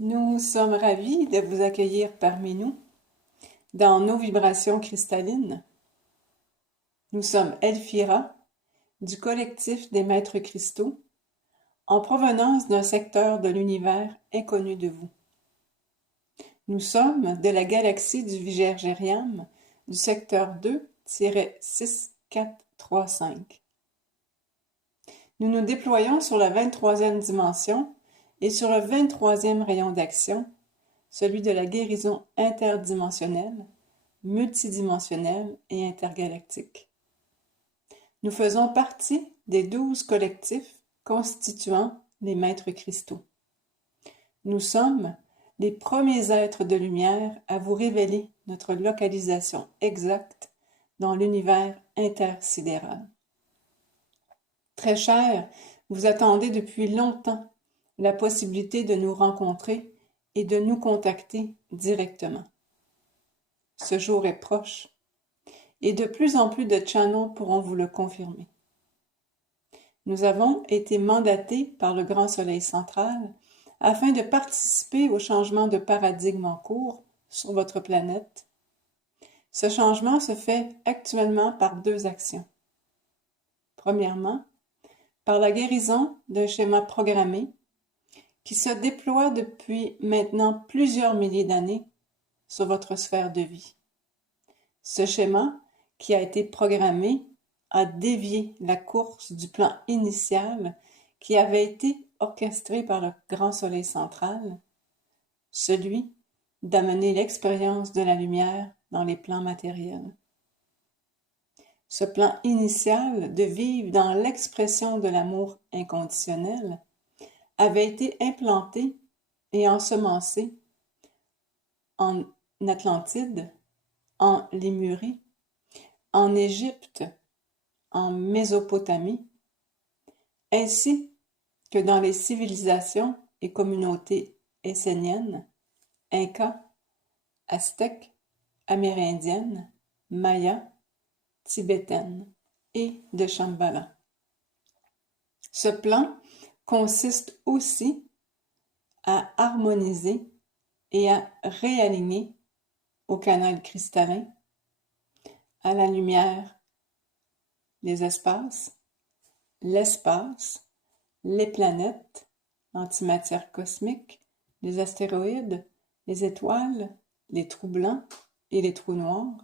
Nous sommes ravis de vous accueillir parmi nous dans nos vibrations cristallines. Nous sommes Elphira du collectif des Maîtres Cristaux en provenance d'un secteur de l'univers inconnu de vous. Nous sommes de la galaxie du Vigergériam du secteur 2-6435. Nous nous déployons sur la 23e dimension et sur le 23e rayon d'action, celui de la guérison interdimensionnelle, multidimensionnelle et intergalactique. Nous faisons partie des 12 collectifs constituant les Maîtres Cristaux. Nous sommes les premiers êtres de lumière à vous révéler notre localisation exacte dans l'univers intersidéral. Très cher, vous attendez depuis longtemps la possibilité de nous rencontrer et de nous contacter directement. Ce jour est proche et de plus en plus de channels pourront vous le confirmer. Nous avons été mandatés par le Grand Soleil central afin de participer au changement de paradigme en cours sur votre planète. Ce changement se fait actuellement par deux actions. Premièrement, par la guérison d'un schéma programmé qui se déploie depuis maintenant plusieurs milliers d'années sur votre sphère de vie. Ce schéma, qui a été programmé, a dévié la course du plan initial qui avait été orchestré par le Grand Soleil central, celui d'amener l'expérience de la lumière dans les plans matériels. Ce plan initial de vivre dans l'expression de l'amour inconditionnel avait été implanté et ensemencé en Atlantide, en Lémurie, en Égypte, en Mésopotamie, ainsi que dans les civilisations et communautés esséniennes, Incas, Aztèques, Amérindiennes, Mayas, tibétaines et de Shambhala. Ce plan consiste aussi à harmoniser et à réaligner au canal cristallin, à la lumière, les espaces, l'espace, les planètes, l'antimatière cosmique, les astéroïdes, les étoiles, les trous blancs et les trous noirs,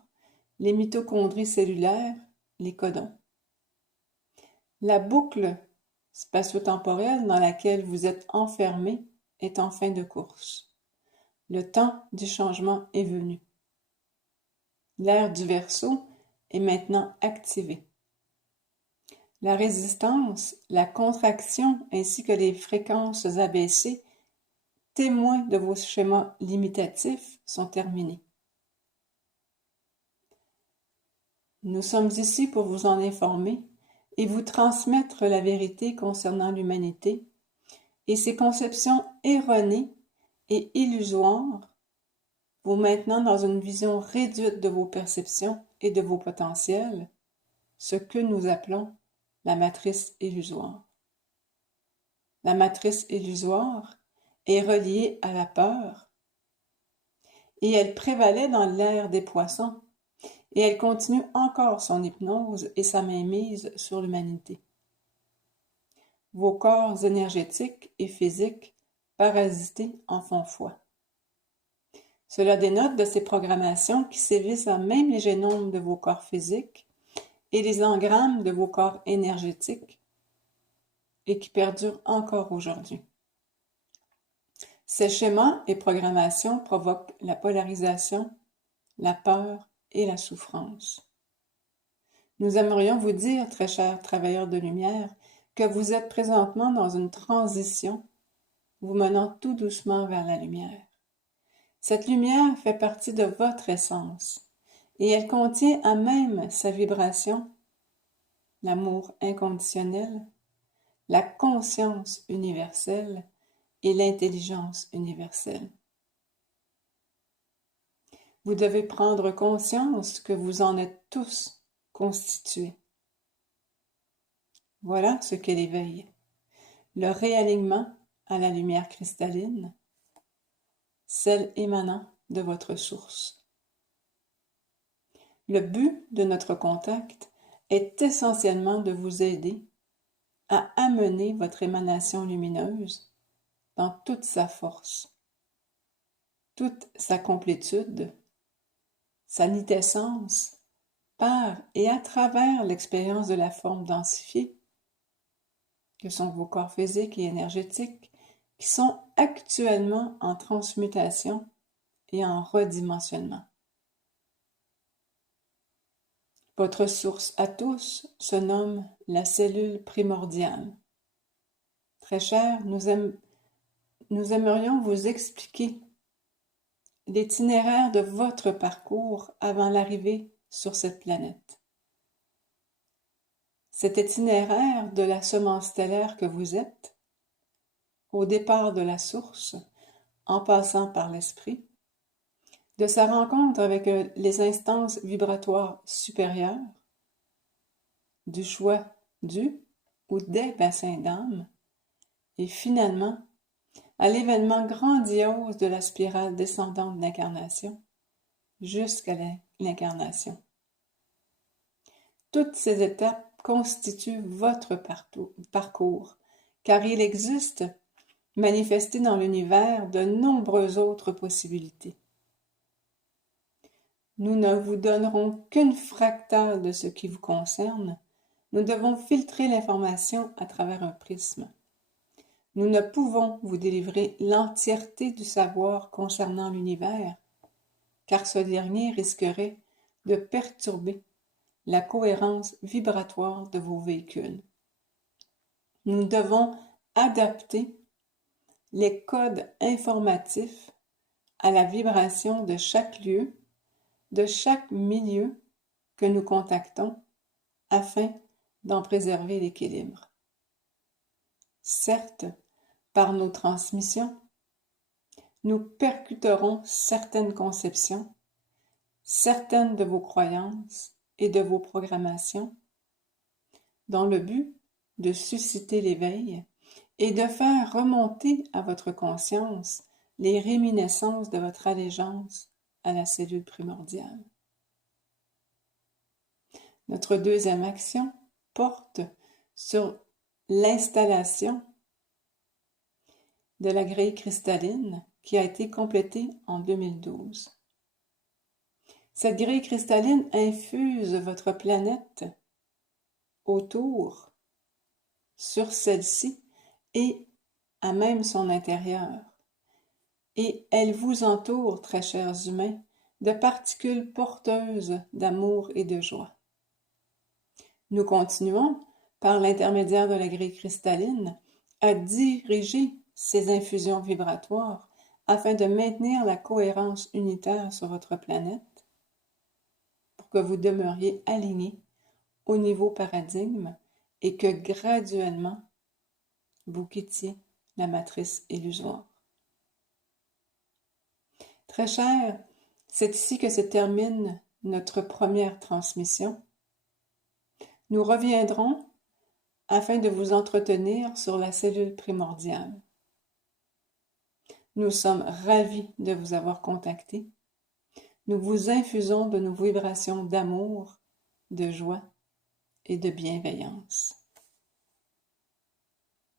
les mitochondries cellulaires, les codons. La boucle spatio-temporelle dans laquelle vous êtes enfermé est en fin de course. Le temps du changement est venu. L'ère du Verseau est maintenant activée. La résistance, la contraction ainsi que les fréquences abaissées, témoins de vos schémas limitatifs, sont terminés. Nous sommes ici pour vous en informer et vous transmettre la vérité concernant l'humanité et ses conceptions erronées et illusoires, vous maintenant dans une vision réduite de vos perceptions et de vos potentiels, ce que nous appelons la matrice illusoire. La matrice illusoire est reliée à la peur et elle prévalait dans l'ère des poissons et elle continue encore son hypnose et sa mainmise sur l'humanité. Vos corps énergétiques et physiques parasités en font foi. Cela dénote de ces programmations qui sévissent à même les génomes de vos corps physiques et les engrammes de vos corps énergétiques et qui perdurent encore aujourd'hui. Ces schémas et programmations provoquent la polarisation, la peur et la souffrance. Nous aimerions vous dire, très chers travailleurs de lumière, que vous êtes présentement dans une transition vous menant tout doucement vers la lumière. Cette lumière fait partie de votre essence et elle contient à même sa vibration l'amour inconditionnel, la conscience universelle et l'intelligence universelle. Vous devez prendre conscience que vous en êtes tous constitués. Voilà ce qu'est l'éveil, le réalignement à la lumière cristalline, celle émanant de votre source. Le but de notre contact est essentiellement de vous aider à amener votre émanation lumineuse dans toute sa force, toute sa complétude, sa nitessence, par et à travers l'expérience de la forme densifiée, que sont vos corps physiques et énergétiques, qui sont actuellement en transmutation et en redimensionnement. Votre source à tous se nomme la cellule primordiale. Très cher, nous aimerions vous expliquer l'itinéraire de votre parcours avant l'arrivée sur cette planète. Cet itinéraire de la semence stellaire que vous êtes, au départ de la source, en passant par l'esprit, de sa rencontre avec les instances vibratoires supérieures, du choix du ou des bassins d'âme, et finalement à l'événement grandiose de la spirale descendante de l'incarnation, jusqu'à l'incarnation. Toutes ces étapes constituent votre parcours, car il existe, manifesté dans l'univers, de nombreuses autres possibilités. Nous ne vous donnerons qu'une fractale de ce qui vous concerne. Nous devons filtrer l'information à travers un prisme. Nous ne pouvons vous délivrer l'entièreté du savoir concernant l'univers, car ce dernier risquerait de perturber la cohérence vibratoire de vos véhicules. Nous devons adapter les codes informatifs à la vibration de chaque lieu, de chaque milieu que nous contactons, afin d'en préserver l'équilibre. Certes, par nos transmissions, nous percuterons certaines conceptions, certaines de vos croyances et de vos programmations, dans le but de susciter l'éveil et de faire remonter à votre conscience les réminiscences de votre allégeance à la cellule primordiale. Notre deuxième action porte sur l'installation de la grille cristalline qui a été complétée en 2012. Cette grille cristalline infuse votre planète autour, sur celle-ci et à même son intérieur. Et elle vous entoure, très chers humains, de particules porteuses d'amour et de joie. Nous continuons, par l'intermédiaire de la grille cristalline, à diriger ces infusions vibratoires afin de maintenir la cohérence unitaire sur votre planète pour que vous demeuriez alignés au niveau paradigme et que graduellement vous quittiez la matrice illusoire. Très cher, c'est ici que se termine notre première transmission. Nous reviendrons afin de vous entretenir sur la cellule primordiale. Nous sommes ravis de vous avoir contacté. Nous vous infusons de nos vibrations d'amour, de joie et de bienveillance.